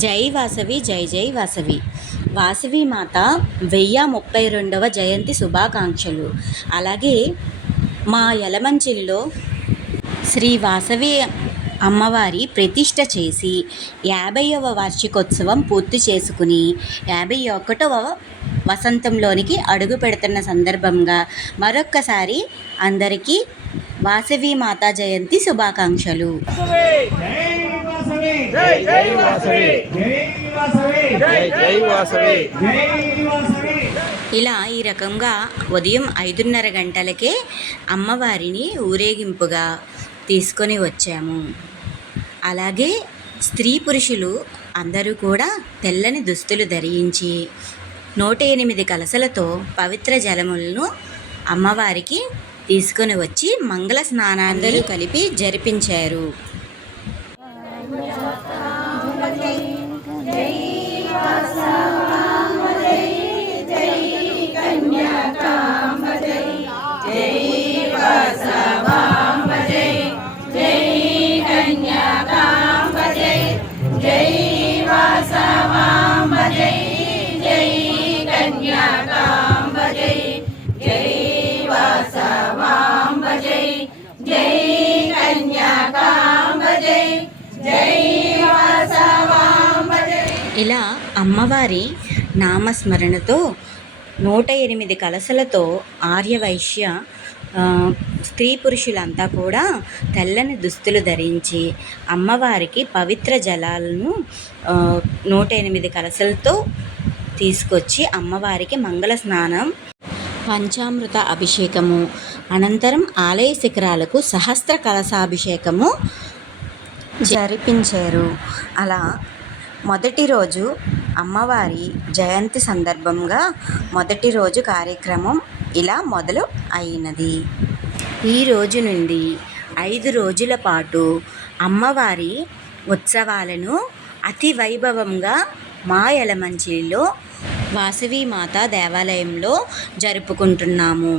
జై వాసవి జై జై వాసవి. వాసవి మాత 1032వ జయంతి శుభాకాంక్షలు. అలాగే మా యలమంచిలిలో శ్రీ వాసవి అమ్మవారి ప్రతిష్ట చేసి 50వ వార్షికోత్సవం పూర్తి చేసుకుని 51వ వసంతంలోనికి అడుగు పెడుతున్న సందర్భంగా మరొక్కసారి అందరికీ వాసవి మాతా జయంతి శుభాకాంక్షలు. ఇలా ఈ రకంగా ఉదయం 5:30 గంటలకే అమ్మవారిని ఊరేగింపుగా తీసుకొని వచ్చాము. అలాగే స్త్రీ పురుషులు అందరూ కూడా తెల్లని దుస్తులు ధరించి 108 కలశలతో పవిత్ర జలములను అమ్మవారికి తీసుకొని వచ్చి మంగళ స్నానాన్ని కలిపి జరిపించారు. ఇలా అమ్మవారి నామస్మరణతో 108 కలశలతో ఆర్యవైశ్య స్త్రీ పురుషులంతా కూడా తెల్లని దుస్తులు ధరించి అమ్మవారికి పవిత్ర జలాలను 108 కలశలతో తీసుకొచ్చి అమ్మవారికి మంగళ స్నానం, పంచామృత అభిషేకము, అనంతరం ఆలయ శిఖరాలకు సహస్ర కలశాభిషేకము జరిపించారు. అలా మొదటి రోజు అమ్మవారి జయంతి సందర్భంగా మొదటి రోజు కార్యక్రమం ఇలా మొదలు అయినది. ఈ రోజు నుండి 5 రోజుల పాటు అమ్మవారి ఉత్సవాలను అతి వైభవంగా మా యలమంచిలిలో వాసవి మాతా దేవాలయంలో జరుపుకుంటున్నాము.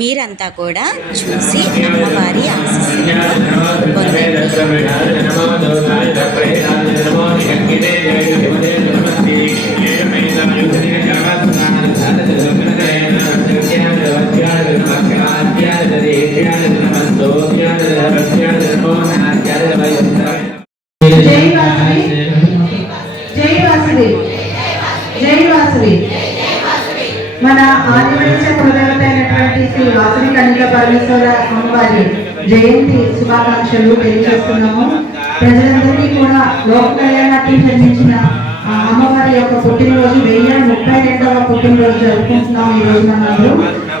మీరంతా కూడా చూసి అమ్మవారి ఆశీస్సులను పొందండి. మన ఆదివాసీ కులదేవత అయినటువంటి శ్రీ వాసవి కన్యకా పరమేశ్వర అమ్మవారి జయంతి శుభాకాంక్షలు తెలియజేస్తున్నాము. ప్రజలందరికీ కూడా లోక కళ్యాణాన్ని జన్మించిన అమ్మవారి యొక్క పుట్టినరోజు 1032వ పుట్టినరోజు జరుపుకుంటున్నాం ఈ రోజు మనందరూ.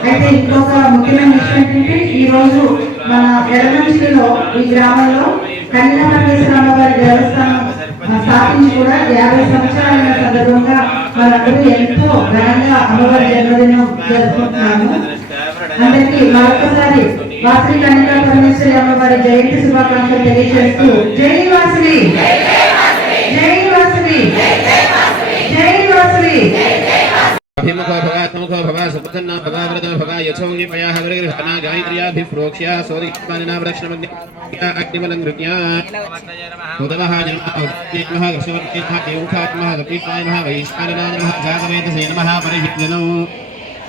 అయితే ఇంకొక ముఖ్యమైన విషయం ఏంటంటే ఈ రోజు మన యలమంచిలిలో ఈ గ్రామంలో కన్యకా పరమేశ్వర అమ్మవారి దేవస్థానం స్థాపించి కూడా 50 సంవత్సరాల సందర్భంగా మనందరూ ఎంతో ఘనంగా అమ్మవారి జన్మదినం జరుపుకుంటున్నాము. అందరికీ మరొకసారి వాసవి కన్యకా పరమేశ్వరి అమ్మవారి జయంతి శుభాకాంక్షలు తెలియజేస్తూ జై వాసవి, జై వాసవి, జై వాసవి. अभिमुखो भवात्मको भवा सुप्रसन्ना भवा वरदो भवा यथोंगि पयाः वरगृहना गायत्र्याभिः प्रोक्ष्या सोदिक्मानिना वृक्षणमग्न्या अग्निबलं कृत्या उदवः नमः कृष्णवत्तेनः देवखात्मः दपीपाय नमः वैश्वानराय नमः जातवेदसे नमः परिहितनो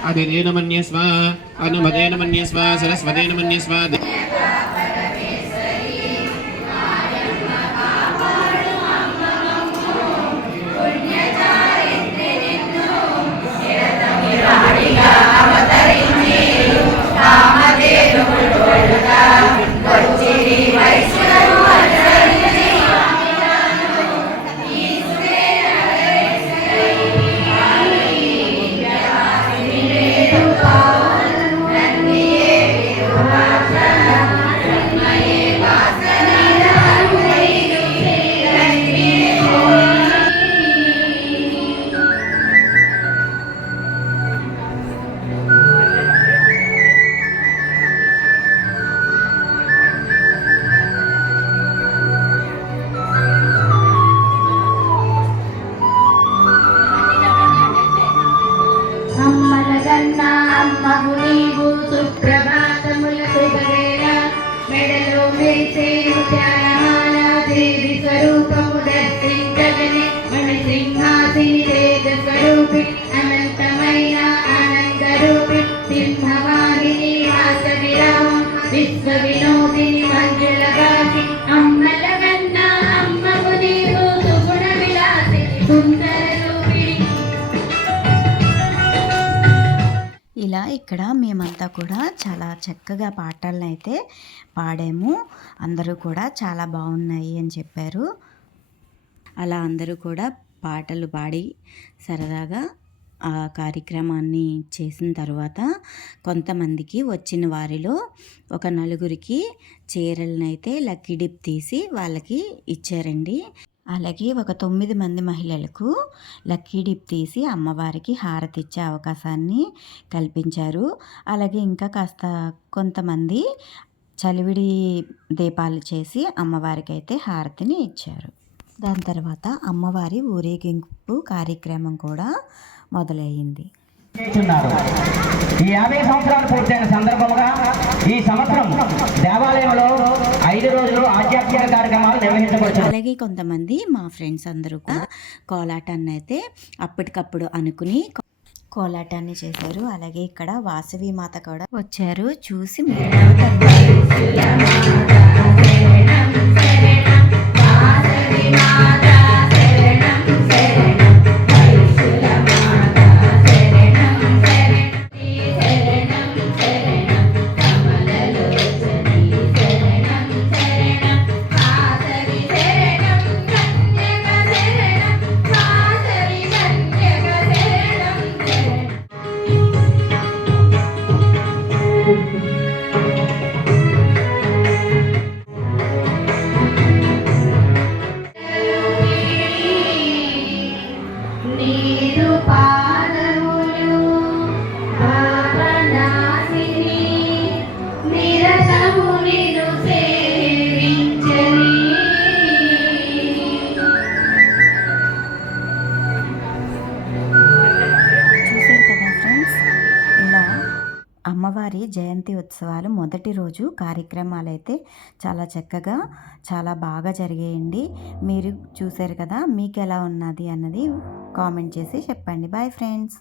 अदितेन मन्यस्व अनुमतेन मन्यस्व सरस्वतेन मन्यस्व ఇక్కడ మేమంతా కూడా చాలా చక్కగా పాటలను అయితే పాడాము. అందరూ కూడా చాలా బాగున్నాయి అని చెప్పారు. అలా అందరూ కూడా పాటలు పాడి సరదాగా ఆ కార్యక్రమాన్ని చేసిన తర్వాత కొంతమందికి వచ్చిన వారిలో ఒక నలుగురికి చీరలనైతే లక్కీ డిప్ తీసి వాళ్ళకి ఇచ్చారండి. అలాగే ఒక 9 మంది మహిళలకు లక్కీ డిప్ తీసి అమ్మవారికి హారతి ఇచ్చే అవకాశాన్ని కల్పించారు. అలాగే ఇంకా కాస్త కొంతమంది చలివిడి దీపాలు చేసి అమ్మవారికి అయితే హారతిని ఇచ్చారు. దాని తర్వాత అమ్మవారి ఊరేగింపు కార్యక్రమం కూడా మొదలయ్యింది. చేస్తున్నారు. ఈ 50 సంవత్సరాలు పూర్తయిన సందర్భంగా ఈ సంవత్సరం దేవాలయంలో 5 రోజులు ఆధ్యాత్మిక కార్యక్రమాలు నిర్వహించబడుతుంది. అలాగే కొంతమంది మా ఫ్రెండ్స్ అందరూ కూడా కోలాటాన్ని అయితే అప్పటికప్పుడు అనుకుని కోలాటాన్ని చేశారు. అలాగే ఇక్కడ వాసవి మాత కూడా వచ్చారు. చూసి మీరు అమ్మవారి జయంతి ఉత్సవాలు మొదటి రోజు కార్యక్రమాలు అయితే చాలా చక్కగా చాలా బాగా జరిగాయండి. మీరు చూశారు కదా, మీకు ఎలా ఉన్నది అన్నది కామెంట్ చేసి చెప్పండి. Bye friends.